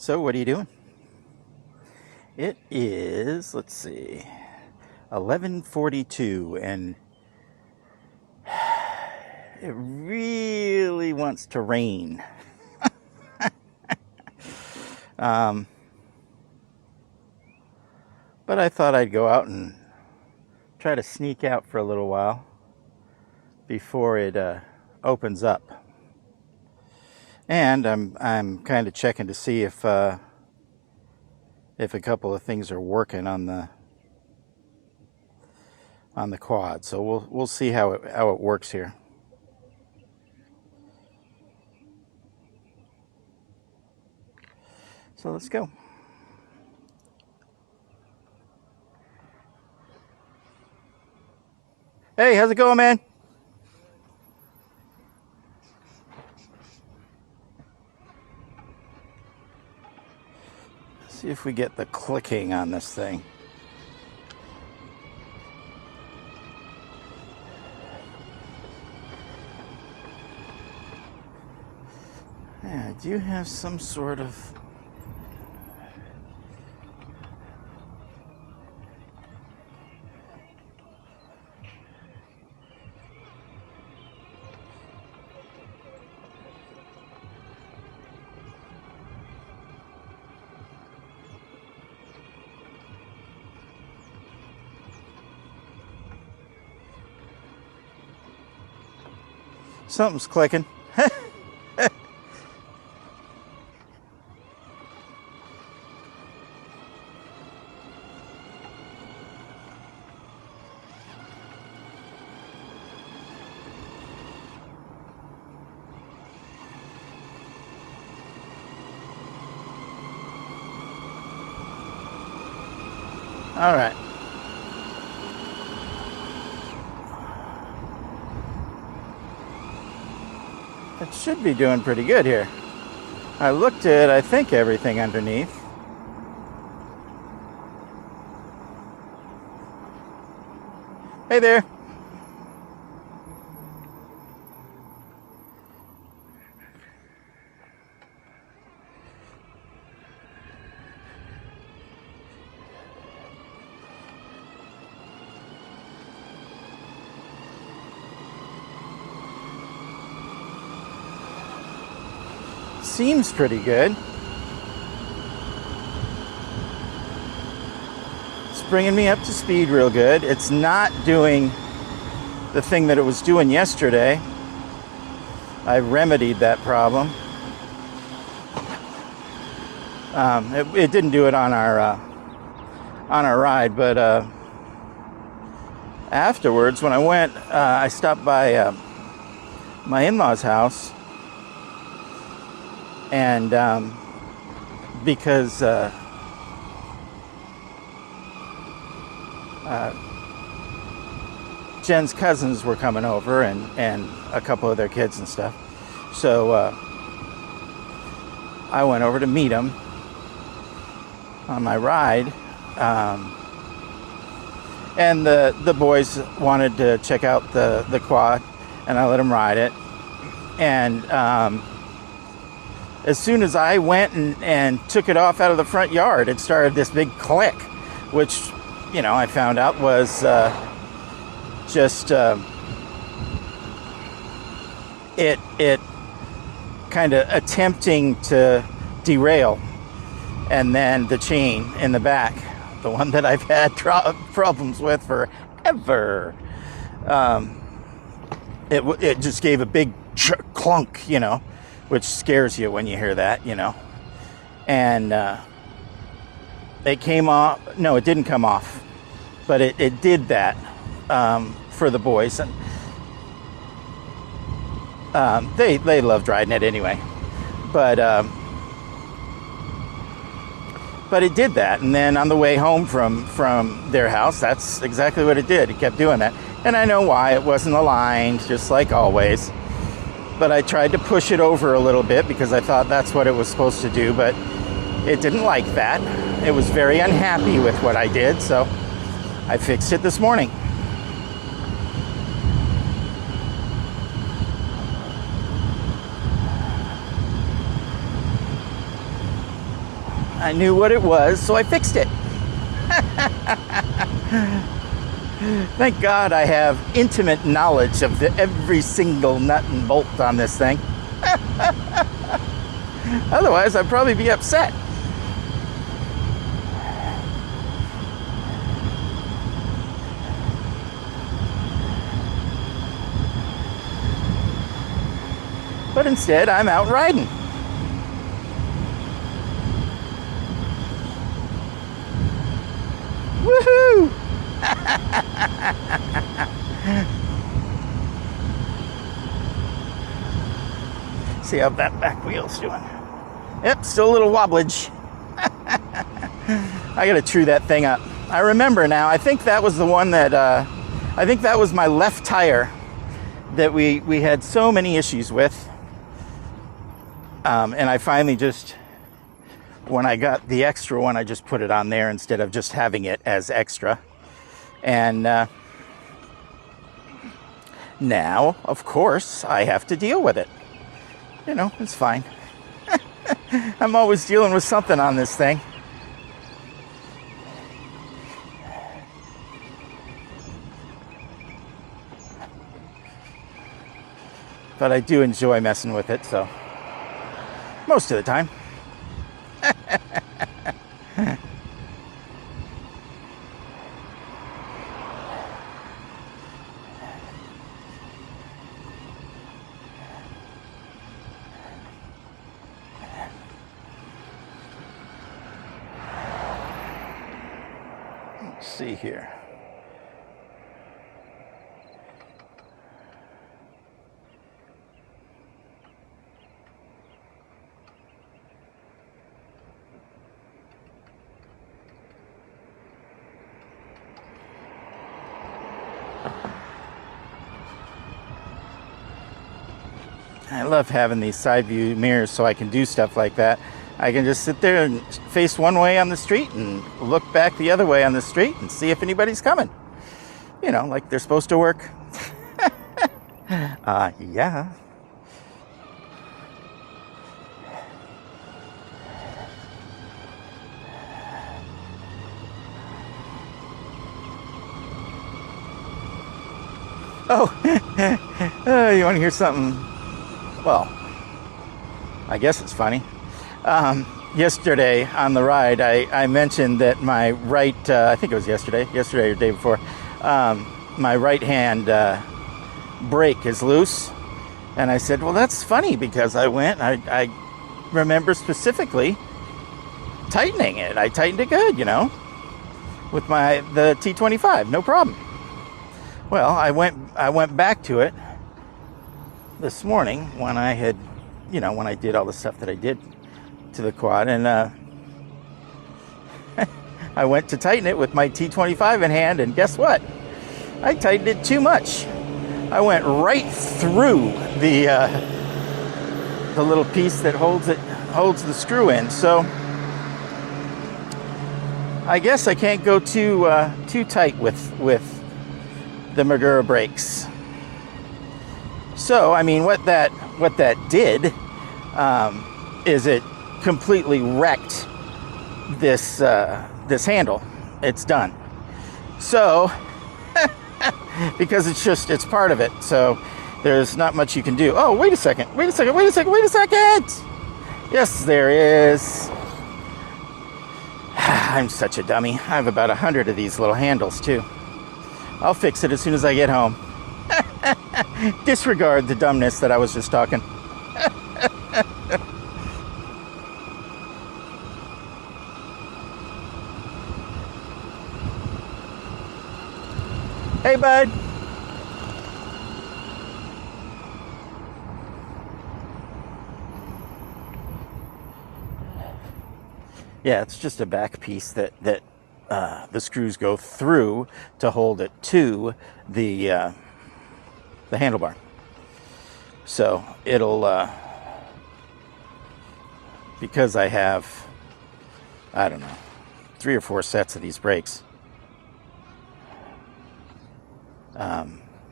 So what are you doing? It is, let's see, 11:42, and it really wants to rain. um, but I thought I'd go out and try to sneak out for a little while before it opens up. And I'm kind of checking to see if a couple of things are working on the quad. So we'll see how it works here. So let's go. Hey, how's it going, man? See if we get the clicking on this thing. Yeah, I do have some sort of... Something's clicking. All right. It should be doing pretty good here. I looked at, I think, everything underneath. Hey there. Seems pretty good. It's bringing me up to speed real good. It's not doing the thing that it was doing yesterday. I remedied that problem. It didn't do it on our ride, but afterwards, when I went, I stopped by my in-laws' house. And because Jen's cousins were coming over and a couple of their kids and stuff. So I went over to meet them on my ride. And the boys wanted to check out the quad, and I let them ride it. And as soon as I went and took it off out of the front yard, it started this big click, which, you know, I found out was just it kind of attempting to derail, and then the chain in the back, the one that I've had problems with forever, it just gave a big clunk, you know, which scares you when you hear that, you know. And it came off. No, it didn't come off, but it did that for the boys, and they loved riding it anyway. But it did that, and then on the way home from their house, that's exactly what it did. It kept doing that, and I know why. It wasn't aligned, just like always. But I tried to push it over a little bit because I thought that's what it was supposed to do, but it didn't like that. It was very unhappy with what I did, so I fixed it this morning. I knew what it was, so I fixed it. Thank God I have intimate knowledge of every single nut and bolt on this thing. Otherwise, I'd probably be upset. But instead, I'm out riding. Woohoo! See how that back wheel's doing. Yep, still a little wobblage. I gotta true that thing up. I remember now, I think that was the one that, I think that was my left tire that we had so many issues with. And I finally just, when I got the extra one, I just put it on there instead of just having it as extra. And now, of course, I have to deal with it. You know, it's fine. I'm always dealing with something on this thing. But I do enjoy messing with it, so most of the time. Let's see here. I love having these side view mirrors so I can do stuff like that. I can just sit there and face one way on the street and look back the other way on the street and see if anybody's coming. You know, like they're supposed to work. Yeah. Oh, you want to hear something? Well, I guess it's funny. Yesterday on the ride, I mentioned that my right, I think it was yesterday or the day before, my right hand brake is loose. And I said, well, that's funny because I remember specifically tightening it. I tightened it good, you know, with the T25, no problem. Well, I went back to it this morning when I had, you know, when I did all the stuff that I did to the quad, and I went to tighten it with my T25 in hand, and guess what? I tightened it too much. I went right through the little piece that holds the screw in. So I guess I can't go too tight with the Magura brakes. So I mean, what that did is it completely wrecked this handle. It's done. So because it's part of it. So there's not much you can do. Oh, wait a second. Yes, there is. I'm such a dummy. I have about 100 of these little handles too. I'll fix it as soon as I get home. Disregard the dumbness that I was just talking. Hey, bud. Yeah, it's just a back piece that the screws go through to hold it to the handlebar. So it'll, because I have, I don't know, 3 or 4 sets of these brakes,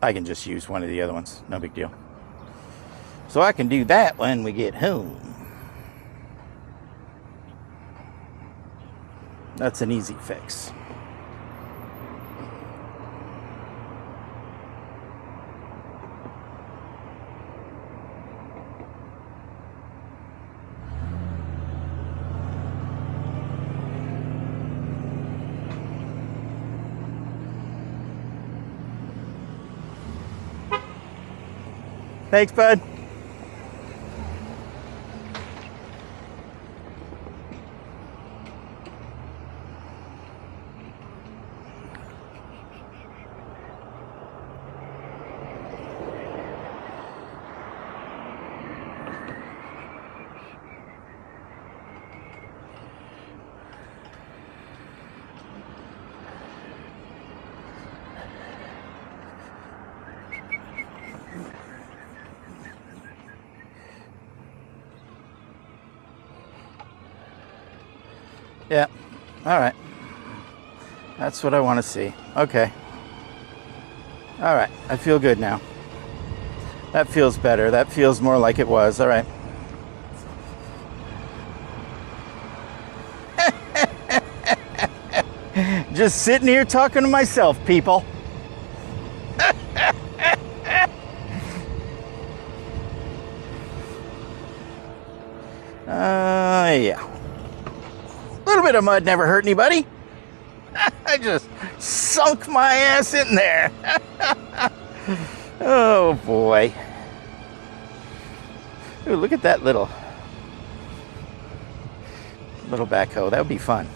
I can just use one of the other ones, no big deal. So I can do that when we get home. That's an easy fix. Thanks, bud. Yeah. All right. That's what I want to see. Okay. All right. I feel good now. That feels better. That feels more like it was. All right. Just sitting here talking to myself, people. Yeah. A little bit of mud never hurt anybody. I just sunk my ass in there. Oh boy. Ooh, look at that little backhoe. That would be fun.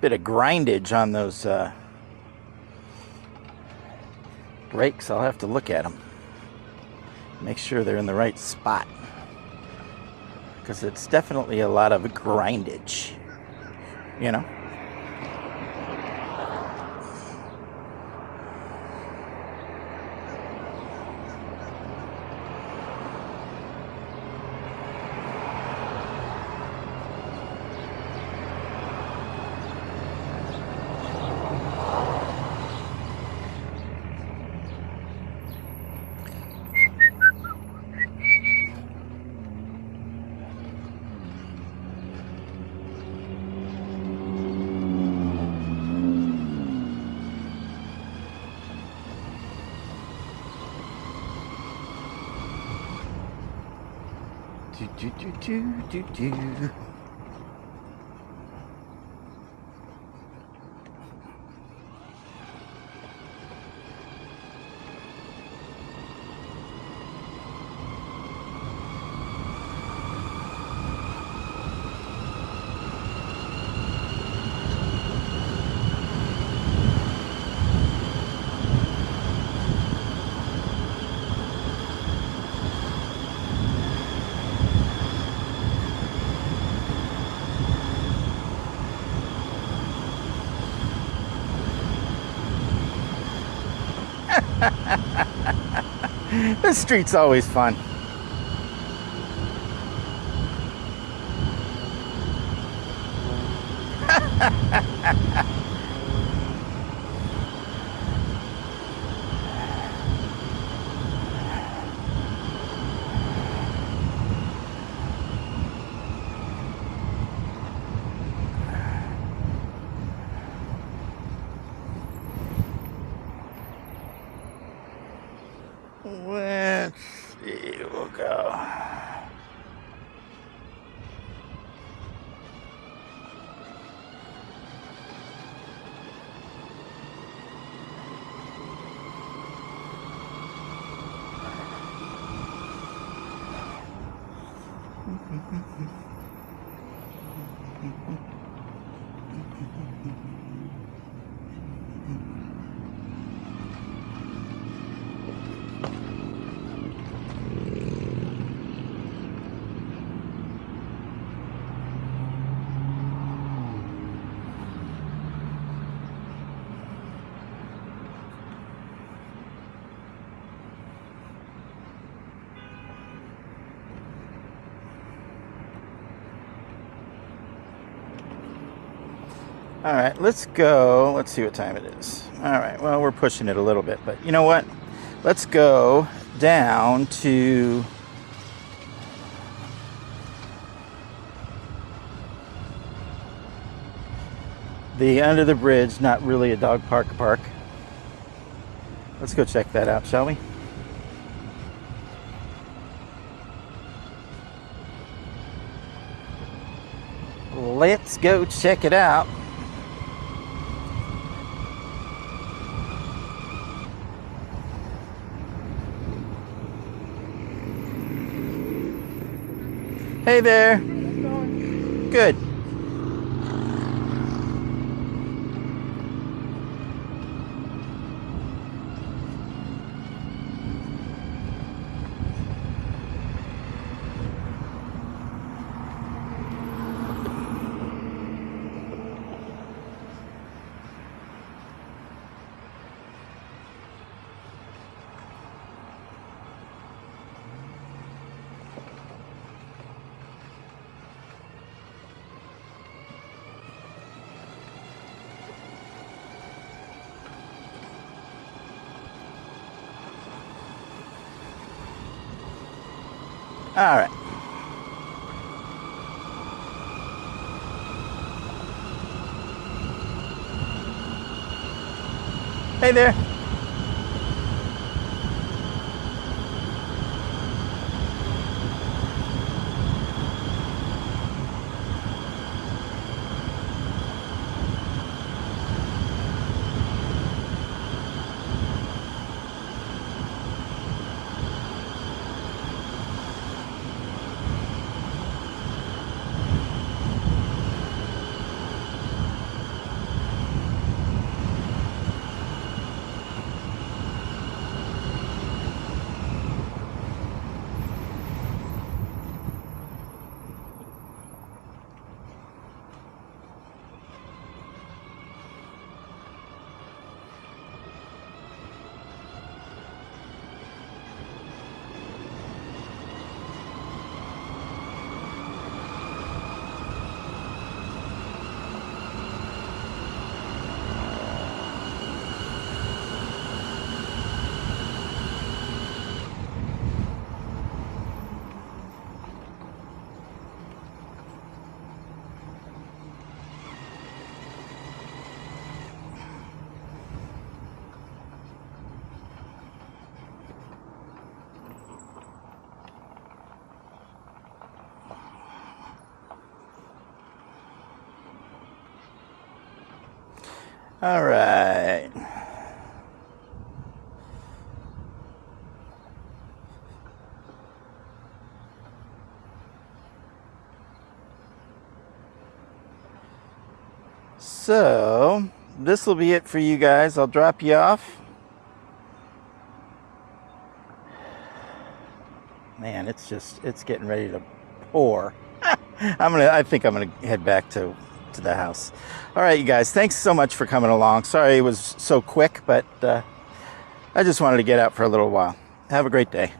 Bit of grindage on those brakes. I'll have to look at them. Make sure they're in the right spot. Because it's definitely a lot of grindage. You know? Do. The street's always fun. Let's see, we'll go. All right, let's go. Let's see what time it is. All right, well, we're pushing it a little bit, but you know what? Let's go down to the under the bridge, not really a dog park. Let's go check that out, shall we? Let's go check it out. Hey there. Good. All right. Hey there. All right. So, this will be it for you guys. I'll drop you off. Man, it's getting ready to pour. I think I'm gonna head back to the house. All right, you guys, thanks so much for coming along. Sorry it was so quick, but I just wanted to get out for a little while. Have a great day.